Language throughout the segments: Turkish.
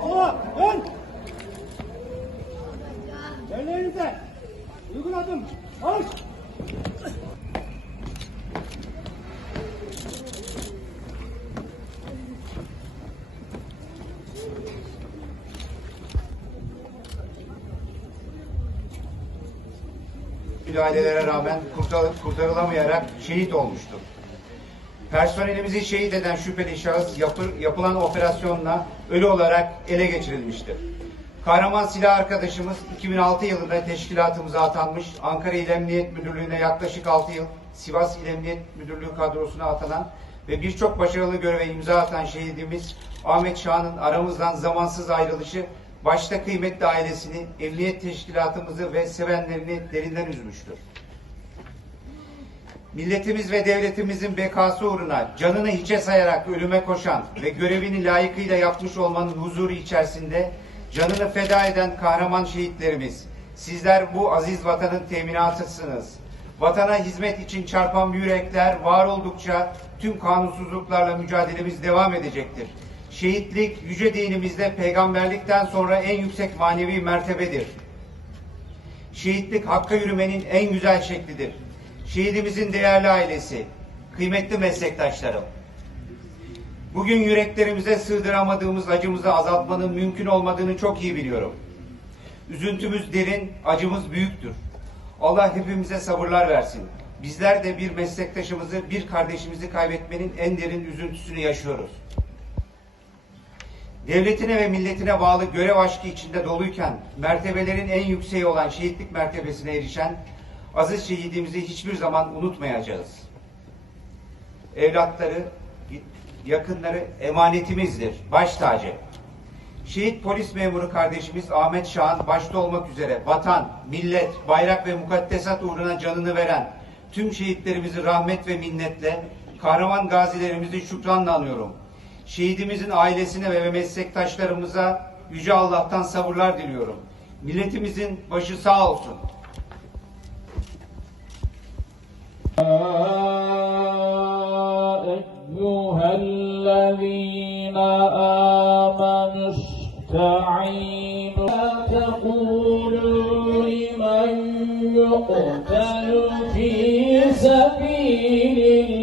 Sola, ön. Önlerinize. Uygun adım. Marş. müdahalelere rağmen kurtar- kurtarılamayarak şehit olmuştur. Personelimizi şehit eden şüpheli şahıs yapı- yapılan operasyonla ölü olarak ele geçirilmiştir. Kahraman silah arkadaşımız 2006 yılında teşkilatımıza atanmış, Ankara İl Emniyet Müdürlüğü'ne yaklaşık 6 yıl, Sivas İl Emniyet Müdürlüğü kadrosuna atanan ve birçok başarılı göreve imza atan şehidimiz Ahmet Şahan'ın aramızdan zamansız ayrılışı başta kıymetli ailesini, emniyet teşkilatımızı ve sevenlerini derinden üzmüştür. Milletimiz ve devletimizin bekası uğruna canını hiçe sayarak ölüme koşan ve görevini layıkıyla yapmış olmanın huzuru içerisinde canını feda eden kahraman şehitlerimiz, sizler bu aziz vatanın teminatısınız. Vatana hizmet için çarpan yürekler var oldukça tüm kanunsuzluklarla mücadelemiz devam edecektir. Şehitlik yüce dinimizde peygamberlikten sonra en yüksek manevi mertebedir. Şehitlik hakka yürümenin en güzel şeklidir. Şehidimizin değerli ailesi, kıymetli meslektaşlarım. Bugün yüreklerimize sığdıramadığımız acımızı azaltmanın mümkün olmadığını çok iyi biliyorum. Üzüntümüz derin, acımız büyüktür. Allah hepimize sabırlar versin. Bizler de bir meslektaşımızı, bir kardeşimizi kaybetmenin en derin üzüntüsünü yaşıyoruz devletine ve milletine bağlı görev aşkı içinde doluyken mertebelerin en yükseği olan şehitlik mertebesine erişen aziz şehidimizi hiçbir zaman unutmayacağız. Evlatları, yakınları emanetimizdir, baş tacı. Şehit polis memuru kardeşimiz Ahmet Şahan başta olmak üzere vatan, millet, bayrak ve mukaddesat uğruna canını veren tüm şehitlerimizi rahmet ve minnetle, kahraman gazilerimizi şükranla anıyorum. Şehidimizin ailesine ve meslektaşlarımıza Yüce Allah'tan sabırlar diliyorum. Milletimizin başı sağ olsun. أيها الذين آمنوا استعينوا. لا تقولوا لمن يقتل في سبيل الله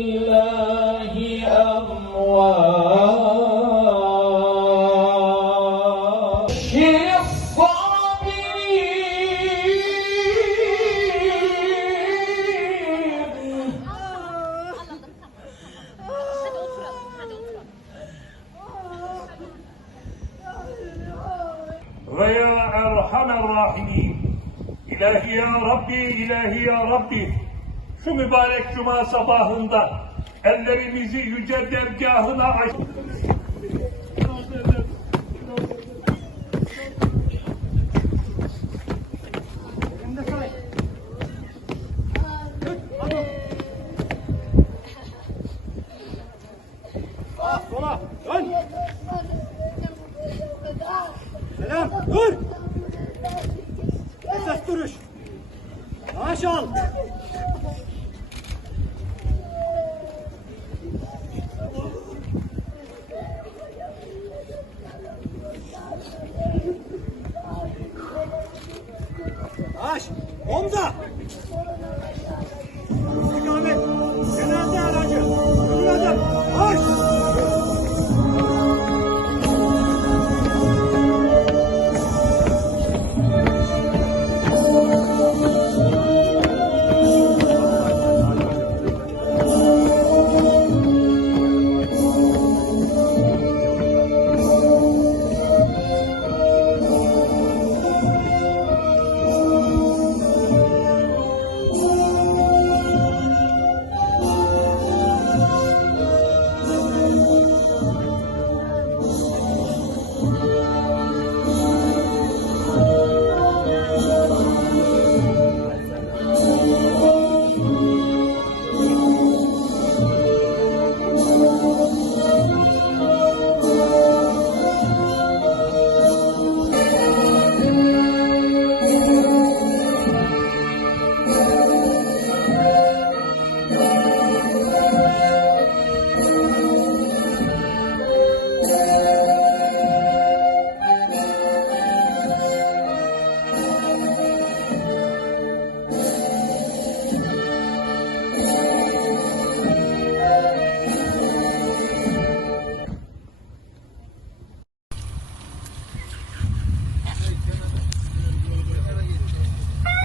Erhamer Rahimin. İlahi ya Rabbi, ilahi ya Rabbi. Şu mübarek cuma sabahında ellerimizi yüce dergahına aç. duruş. Maaş al.